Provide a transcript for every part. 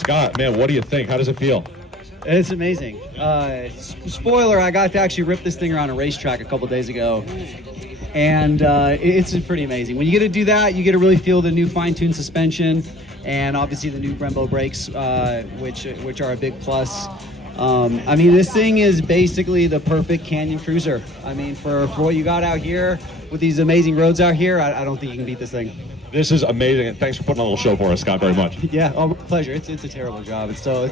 Scott, man, what do you think? How does it feel? It's amazing. Spoiler, I got to actually rip this thing around a racetrack a couple days ago. And it's pretty amazing. When you get to do that, you get to really feel the new fine-tuned suspension and obviously the new Brembo brakes, which are a big plus. I mean, this thing is basically the perfect canyon cruiser. I mean, for what you got out here with these amazing roads out here, I don't think you can beat this thing. This is amazing, and thanks for putting on a little show for us, Scott, very much. Yeah, my pleasure. It's a terrible job. It's so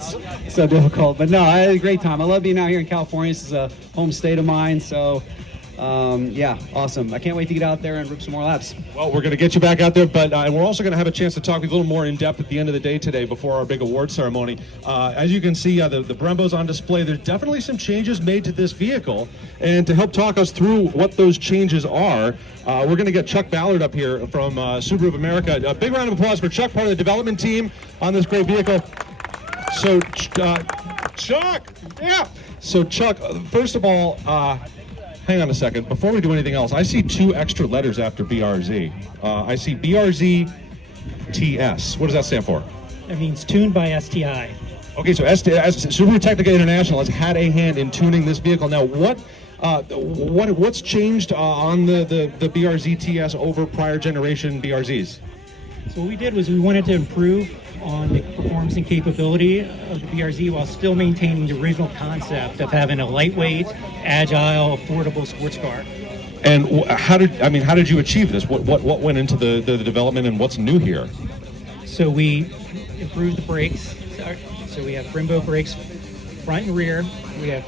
difficult. But no, I had a great time. I love being out here in California. This is a home state of mine, so yeah, awesome. I can't wait to get out there and rip some more laps. Well, we're going to get you back out there, but and we're also going to have a chance to talk with you a little more in depth at the end of the day today before our big award ceremony. As you can see, the Brembo's on display. There's definitely some changes made to this vehicle, and to help talk us through what those changes are, we're going to get Chuck Ballard up here from Subaru of America. A big round of applause for Chuck, part of the development team on this great vehicle. So, Chuck, yeah. So, Chuck, first of all, hang on a second. Before we do anything else, I see 2 extra letters after BRZ. I see BRZ TS. What does that stand for? That means tuned by STI. Okay, so Subaru Technica International has had a hand in tuning this vehicle. Now, what's changed on the BRZ TS over prior generation BRZs? So what we did was we wanted to improve on the performance and capability of the BRZ while still maintaining the original concept of having a lightweight, agile, affordable sports car. And how did you achieve this? What went into the development, and what's new here? So we improved the brakes. So we have Brembo brakes front and rear. We have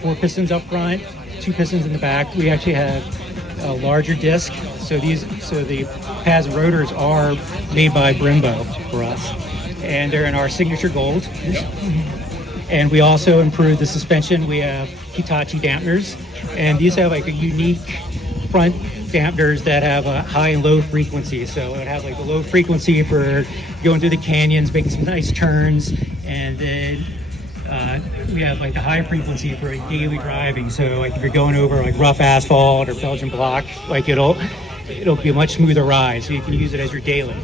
4 pistons up front, 2 pistons in the back. We actually have a larger disc. So the pads and rotors are made by Brembo for us, and they're in our signature gold. And we also improved the suspension. We have Hitachi dampeners, and these have like a unique front dampeners that have a high and low frequency. So it would have like a low frequency for going through the canyons, making some nice turns, and then we have like the high frequency for daily driving. So like if you're going over like rough asphalt or Belgian block, like it'll be a much smoother ride, so you can use it as your daily.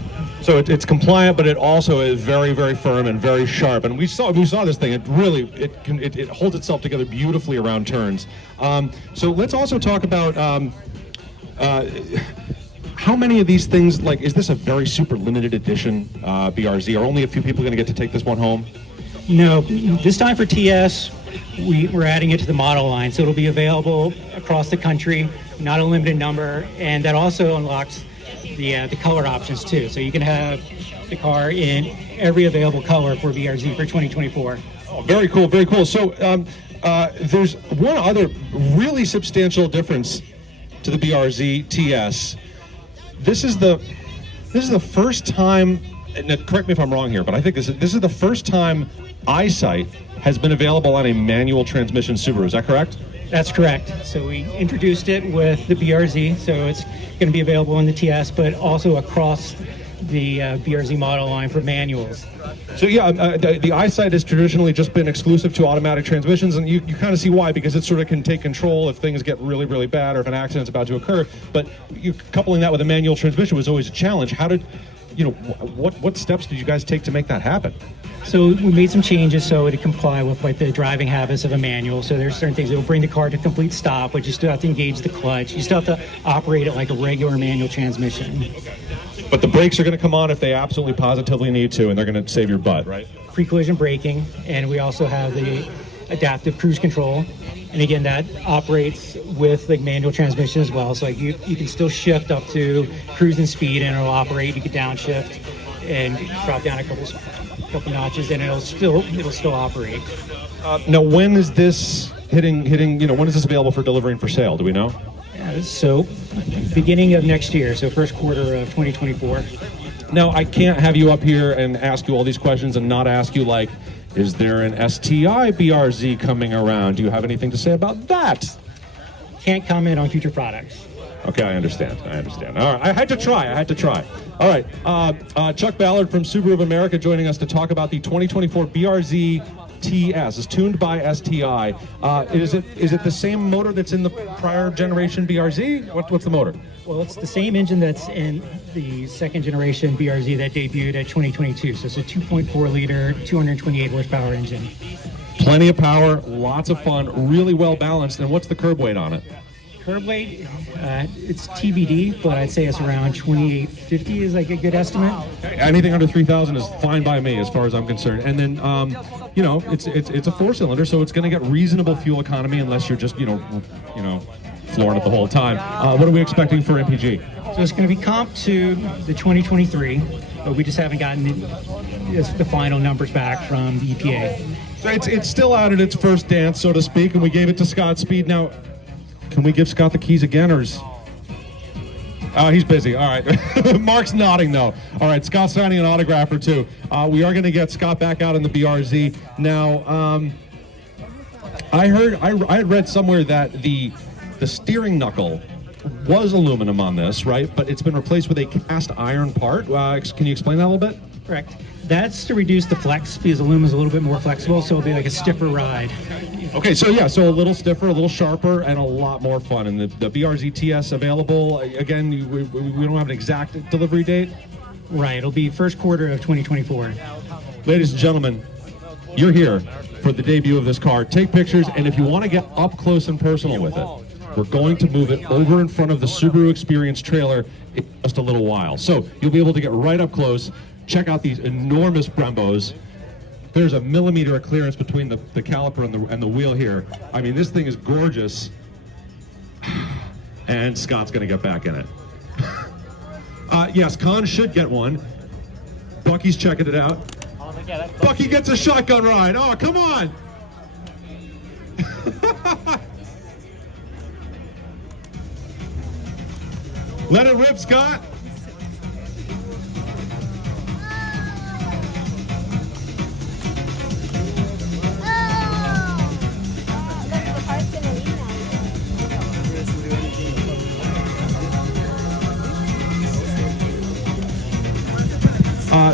So it's compliant, but it also is very, very firm and very sharp. And we saw this thing. It holds itself together beautifully around turns. So let's also talk about how many of these things. Like, is this a very super limited edition BRZ? Are only a few people going to get to take this one home? No, this time for TS, we're adding it to the model line, so it'll be available across the country, not a limited number, and that also unlocks the color options too. So you can have the car in every available color for BRZ for 2024. Oh, very cool, very cool. So there's one other really substantial difference to the BRZ TS. This is the first time. Now, correct me if I'm wrong here, but I think this is the first time EyeSight has been available on a manual transmission Subaru. Is that correct? That's correct. So we introduced it with the BRZ, so it's going to be available in the TS, but also across the BRZ model line for manuals. So yeah, the EyeSight has traditionally just been exclusive to automatic transmissions, and you kind of see why, because it sort of can take control if things get really, really bad or if an accident's about to occur. But coupling that with a manual transmission was always a challenge. How did what steps did you guys take to make that happen? So we made some changes so to comply with like the driving habits of a manual. So there's certain things that will bring the car to complete stop, but you still have to engage the clutch. You still have to operate it like a regular manual transmission. But the brakes are going to come on if they absolutely positively need to, and they're going to save your butt, right? Pre-collision braking, and we also have the adaptive cruise control. And again, that operates with like manual transmission as well. So like you can still shift up to cruising speed and it'll operate. You can downshift and drop down a couple notches, and it'll still operate. Now, when is this hitting? When is this available for delivery and for sale? Do we know? So, beginning of next year, so first quarter of 2024. Now, I can't have you up here and ask you all these questions and not ask you, like, is there an STI BRZ coming around? Do you have anything to say about that? Can't comment on future products. Okay, I understand. All right, I had to try. All right, Chuck Ballard from Subaru of America joining us to talk about the 2024 BRZ TS. It's tuned by STI. Is it the same motor that's in the prior generation BRZ? What's the motor? Well, it's the same engine that's in the second generation BRZ that debuted at 2022. So it's a 2.4 liter, 228 horsepower engine. Plenty of power, lots of fun, really well balanced. And what's the curb weight on it? Curb weight, it's TBD, but I'd say it's around 2850 is like a good estimate. Anything under 3,000 is fine by me as far as I'm concerned. And then, you know, it's a 4-cylinder, so it's going to get reasonable fuel economy unless you're just, you know, flooring it the whole time. What are we expecting for MPG? So it's going to be comp to the 2023, but we just haven't gotten the final numbers back from the EPA. So it's still out at its first dance, so to speak, and we gave it to Scott Speed. Now, can we give Scott the keys again, or is... Oh, he's busy. All right. Mark's nodding, though. All right, Scott's signing an autograph or two. We are going to get Scott back out in the BRZ. Now, I had read somewhere that the steering knuckle was aluminum on this, right? But it's been replaced with a cast iron part. Can you explain that a little bit? Correct. That's to reduce the flex because aluminum is a little bit more flexible, so it'll be like a stiffer ride. Okay, so yeah, so a little stiffer, a little sharper, and a lot more fun. And the BRZ TS available, again, we don't have an exact delivery date? Right, it'll be first quarter of 2024. Ladies and gentlemen, you're here for the debut of this car. Take pictures, and if you want to get up close and personal with it, we're going to move it over in front of the Subaru Experience trailer in just a little while. So you'll be able to get right up close, check out these enormous Brembos. There's a millimeter of clearance between the caliper and the wheel here. I mean, this thing is gorgeous. And Scott's going to get back in it. Yes, Con should get one. Bucky's checking it out. Bucky gets a shotgun ride. Oh, come on. Let it rip, Scott.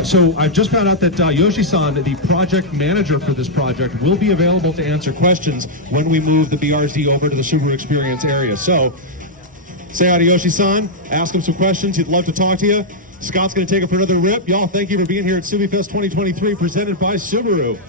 So I've just found out that Yoshi-san, the project manager for this project, will be available to answer questions when we move the BRZ over to the Subaru Experience area. So say hi to Yoshi-san, ask him some questions. He'd love to talk to you. Scott's going to take it for another rip. Y'all, thank you for being here at Subiefest 2023, presented by Subaru.